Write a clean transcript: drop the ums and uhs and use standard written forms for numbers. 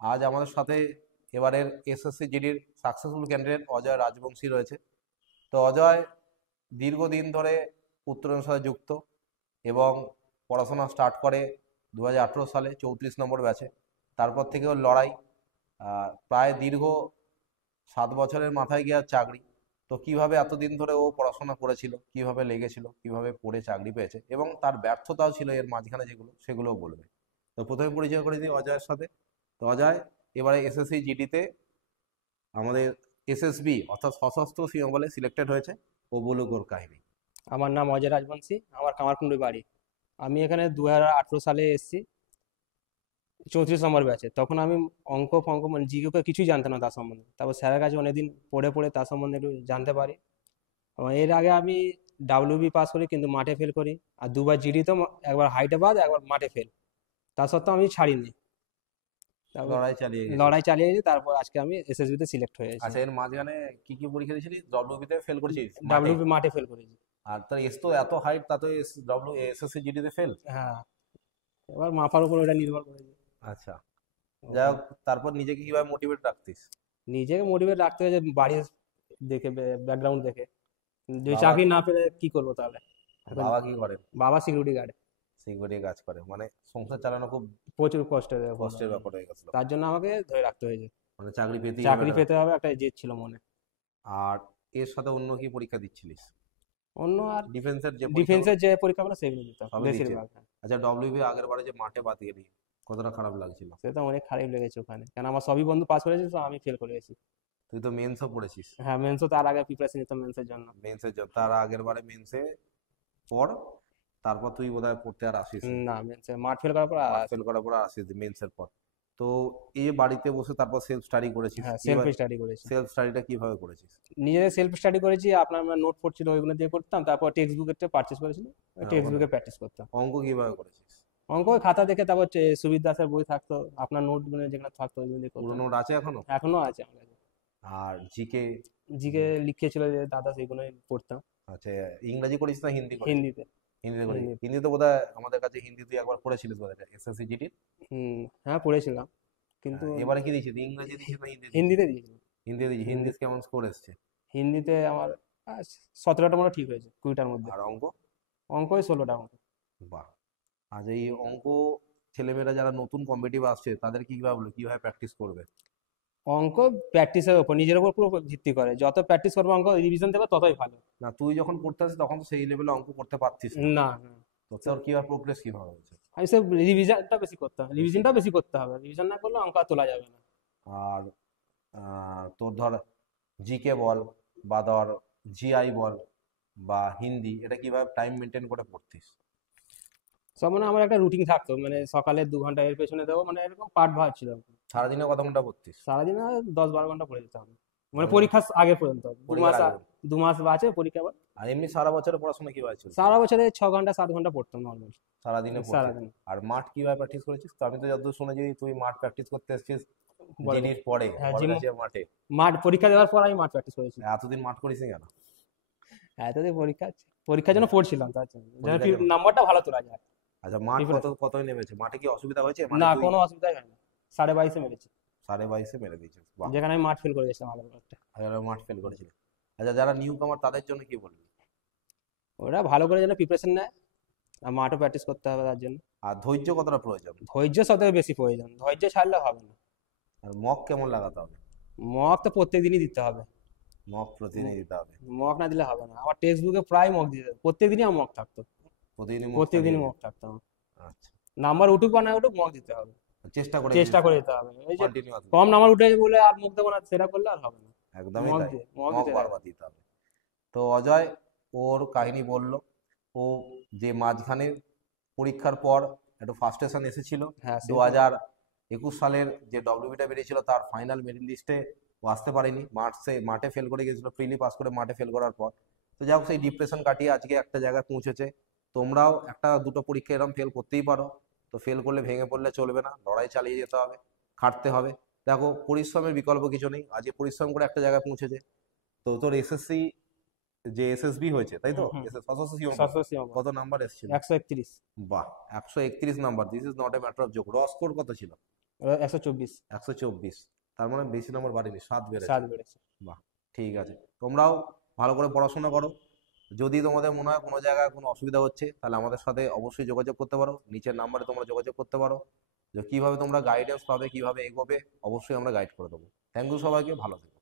আজ আমাদের সাথে এবারের এসএসসি জিডির সাকসেসফুল ক্যান্ডিডেট অজয় রাজবংশী রয়েছে। তো অজয় দীর্ঘদিন ধরে উত্তরণের সাথে যুক্ত এবং পড়াশোনা স্টার্ট করে 2018 সালে 34 নম্বর ব্যাচে। তারপর থেকে ওর লড়াই, প্রায় দীর্ঘ 7 বছরের মাথায় গিয়ে চাকরি। তো কিভাবে এতদিন ধরে ও পড়াশোনা করেছিল, কিভাবে লেগেছিল, কিভাবে পড়ে চাকরি পেয়েছে এবং তার ব্যর্থতাও ছিল এর মাঝখানে সেগুলোও বলবে। তো প্রথমে পরিচয় করে দিই অজয়ের সাথে। তো অজয় এবারে এসএসসি জিডিতে আমাদের এসএসবি অর্থাৎ সশস্ত্র সীমা বলে সিলেক্টেড হয়েছে। ও বলুক ওর কাহিনী। আমার নাম অজয় রাজবংশী, আমার কামারকুণ্ডু বাড়ি। আমি এখানে 2018 সালে এসেছি 34 নম্বর ব্যাচে। তখন আমি অঙ্ক ফঙ্ক মানে জিকে কিছুই জানতাম না তার সম্বন্ধে। তারপর স্যারের কাছে অনেকদিন পড়ে পড়ে তার সম্বন্ধে একটু জানতে পারি। এর আগে আমি ডাব্লিউবি পাস করি, কিন্তু মাঠে ফেল করি। আর দুবার জিডি তো একবার হাইটে বাদ, একবার মাঠে ফেল। তা সত্ত্বেও আমি ছাড়িনি। তারপর লড়াই চালিয়ে গেছিস। লড়াই চালিয়ে গেছি, তারপর আজকে আমি এসএসবিতে সিলেক্ট হয়েছি। আচ্ছা, এর মাঝখানে কি কি পরীক্ষা দিয়েছিলি? ডব্লিউবিতে ফেল করেছিস মাঠে? ডাব্লিউবি মাঠে ফেল করেছি। আর তার এস তো এত হাইট, তা তো এসএসসি জিডিতে ফেল। হ্যাঁ, এবার মাপার উপর ওটা নির্ভর করেছে। আচ্ছা, যাই হোক, তারপর নিজেকে কিভাবে মোটিভেট রাখতিস? নিজেকে মোটিভেট রাখতে হয় যে বাড়ির দেখে, ব্যাকগ্রাউন্ড দেখে। যদি বাবা চাকরি না পেলে কি করবো তাহলে? এখন বাবা কি করেন? বাবা সিকিউরিটি গার্ড। সিকিউরিটি কাজ করে, মানে সংসার চালানো খুব প্রচুর কষ্টের ব্যাপার। কষ্টের ব্যাপার হয়ে গেছিল। তার জন্য আমাকে ধরে রাখতে হয়েছে। মানে চাকরি পেতেই হবে চাকরি না। পেতে হবে, একটা জেদ ছিল মনে। আর এর সাথে অন্য কি পরীক্ষা দিচ্ছিলিস? অন্য আর ডিফেন্সের যে পরীক্ষা ডিফেন্সের যে পরীক্ষাগুলো সেগুলো দিতাম সবই দিচ্ছেন? বেশিরভাগ। হ্যাঁ। আচ্ছা, ডব্লিউবি আগের বারে যে মাঠে বাদ গেলি, কতটা খারাপ লাগছিল? সে তো অনেক খারাপ লেগেছে ওখানে, কারণ আমার সবই বন্ধু পাস করেছে, তো আমি ফেল করে গেছি। তুই তো মেন্সও পড়েছিস। হ্যাঁ, মেন্সও তার আগে প্রিপারেশন নিতাম মেন্সের জন্য। মেন্সের জন্য তার আগের বারে মেন্সে পড়, তারপর তুই বোধহয় পড়তে আর আসিস নি। না, মেন্সে মাঠ ফেল করার পর মাঠ ফেল করার পর আর আসিস মেন্সের পর। তো এই যে বাড়িতে বসে তারপর সেলফ স্টাডি করেছিস, হ্যাঁ, সেলফ স্টাডি করেছি। সেলফ স্টাডিটা কিভাবে করেছিস? নিজেদের সেলফ স্টাডি করেছি। আপনার নোট পড় ছিল, ওইগুলো দিয়ে করতাম। তারপর টেক্সট বুক একটা পারচেস করেছিল, হ্যাঁ, টেক্সট বুকে প্র্যাকটিস করতাম। অঙ্ক কিভাবে করেছিস? অঙ্ক ওই খাতা দেখে, তারপর সুবির দাসের বই থাকতো, আপনার নোট গুলো যেগুলো থাকতো ওইগুলো দিয়ে পুরো করতাম। নোট আছে এখনো? এখনো আছে আমার কাছে। আর জিকে? জিকে লিখিয়েছিল যে দাদা, সেগুলোই পড়তাম। আচ্ছা, ইংরাজি করিস না হিন্দি করিস? হিন্দিতে। হিন্দিতে করিস। হিন্দি। হিন্দিতে বোধহয় আমাদের কাছে হিন্দি তুই একবার পড়েছিলিস বোধহয় এসএসসি জিডির। হ্যাঁ, পড়েছিলাম, কিন্তু এবারে কি দিয়েছিস, ইংরাজি দিয়েছিস না হিন্দি দিয়েছিস? হিন্দিতে দিয়েছিলাম। হিন্দি দিয়েছিস। হিন্দি কেমন স্কোর এসছে? হিন্দিতে আমার 17টা মনে হয় ঠিক হয়েছে 20টার মধ্যে। আর অঙ্ক? অঙ্ক ওই 16টা মতো। বাহ। আজ এই অঙ্ক ছেলেমেয়েরা যারা নতুন কম্পিটিটিভ আসছে তাদের কি ভাবলো, কিভাবে প্র্যাকটিস করবে? অঙ্ক প্র্যাকটিসের উপর, নিজের উপর পুরো ভিত্তি করে। যত প্র্যাকটিস করবো, অঙ্ক রিভিশন দেবে, ততই ভালো। না, তুই যখন পড়তে আসিস তখন তো সেই লেভেলে অঙ্ক করতে পারতিস না। না, না, তো তোর কিভাবে প্রোগ্রেস কিভাবে হয়েছে? আমি সব রিভিশনটা বেশি করতে হবে, রিভিশনটা বেশি করতে হবে। রিভিশন না করলে অঙ্ক আর তোলা যাবে না। আর তোর ধর জিকে বল বা ধর জিআই বল বা হিন্দি, এটা কিভাবে টাইম মেনটেন করে পড়তিস? সব মানে আমার একটা রুটিন থাকতো, মানে সকালে 2 ঘন্টা এর পেছনে দেবো, মানে এরকম পার্ট ভাগ ছিল। সারাদিনে কত ঘন্টা পড়তিস? সারাদিন 10-12 ঘন্টা পড়ে যেতে হবে, মানে মানে পরীক্ষা আগে পর্যন্ত। পরীক্ষার আগে? 2 মাস আছে পরীক্ষা। আর এমনি সারা বছরের পড়াশোনা কিভাবে ছিল? সারা বছরে 6 ঘন্টা 7 ঘন্টা পড়তাম নর্মাল। সারাদিনে পড়তিস? সারাদিন। আর মাঠ কিভাবে প্র্যাকটিস করেছিস? তো আমি তো যতদূর শুনেছি তুই মাঠ প্র্যাকটিস করতে এসেছিস বলো। জিডির পরে হ্যাঁ, বড়গাছিয়া মাঠে। মাঠ পরীক্ষা দেওয়ার পর আমি মাঠ প্র্যাকটিস করেছি। এতদিন মাঠ করিস কেন? এতদিন পরীক্ষার জন্য পড়ছিলাম, তার জন্য যেন পরীক্ষার জন্য? নাম্বারটা ভালো তোলা যায়। আচ্ছা, মাঠ Preparation। কতই নেমেছে? মাঠে কি অসুবিধা হয়েছে? মানে না, তুই কোনো অসুবিধাই হয় না। 22.5 মেরেছি, 22.5 মেরে দিয়েছিস? বাহ। যেখানে আমি মাঠ ফেল করে গেছিলাম আগের বারটা। এবারে মাঠ ফেল করেছিলি। আচ্ছা, যারা নিউ কামার তাদের জন্য কি বলবি? ওরা ভালো করে যেন প্রিপারেশন নেয়, আর মাঠও প্র্যাকটিস করতে হবে তার জন্য। আর ধৈর্য কতটা প্রয়োজন? ধৈর্য সবথেকে বেশি প্রয়োজন, ধৈর্য ছাড়লে হবে না। আর মক কেমন লাগাতে হবে? মক তো প্রত্যেক দিনই দিতে হবে। মক প্রতিদিনই দিতে হবে? মক না দিলে হবে না। আমার টেক্সট বুকে প্রায় মক দিতে হবে, প্রত্যেক দিনই আমার মক থাকতো। প্রতিদিনই মক প্রত্যেক দিনই দিতে মক হবে? থাকতো আমার। আচ্ছা, নাম্বার উঠুক বা না উঠুক, মক দিতে হবে। চেষ্টা করে দিতে হবে। এই যে কন্টিনিউয়াস কম নাম্বার উঠে বলে আর মুখ দেবো না, সেটা করলে আর হবে না। একদমই মক তাই। দিয়ে মক মক দিতে বারবার দিতে হবে। তো অজয় ওর কাহিনী বলল। ও যে মাঝখানে পরীক্ষার পর একটু ফার্স্টেশন এসেছিল, হ্যাঁ, 2021 সালের যে ডব্লিউবিটা বেরিয়েছিল তার ফাইনাল মেরিট লিস্টে ও আসতে পারেনি। মাঠে ফেল করে গেছিল, প্রিলি পাস করে মাঠে ফেল করার পর। তো যাই হোক, সেই ডিপ্রেশন কাটিয়ে আজকে একটা জায়গায় পৌঁছেছে। তোমরাও একটা দুটো পরীক্ষা এরকম ফেল করতেই পারো। তো ফেল করলে ভেঙে পড়লে চলবে না, লড়াই চালিয়ে যেতে হবে, খাটতে হবে। দেখো, পরিশ্রমের বিকল্প কিছু নেই। আজকে পরিশ্রম করে একটা জায়গায় পৌঁছেছে। তো তোর এসএসসি যে এসএসবি হয়েছে, তাই তো? সশস্ত্র সীমা বল। সশস্ত্র সীমা বল। কত নাম্বার এসেছিল? 131। বাহ, 131 number. This is not a matter of joke. র স্কোর কত ছিল? 124। 124, তার মানে বেশি নম্বর বাড়েনি, 7 বেড়েছে। 7 বেড়েছে। বাহ, ঠিক আছে। তোমরাও ভালো করে পড়াশোনা করো। যদি তোমাদের মনে হয় কোনো জায়গায় কোনো অসুবিধা হচ্ছে, তাহলে আমাদের সাথে অবশ্যই যোগাযোগ করতে পারো, নিচের নাম্বারে তোমরা যোগাযোগ করতে পারো। যে কিভাবে তোমরা গাইডেন্স পাবে, কিভাবে এগোবে, অবশ্যই আমরা গাইড করে দেবো। থ্যাংক ইউ সবাইকে, ভালো থেকো।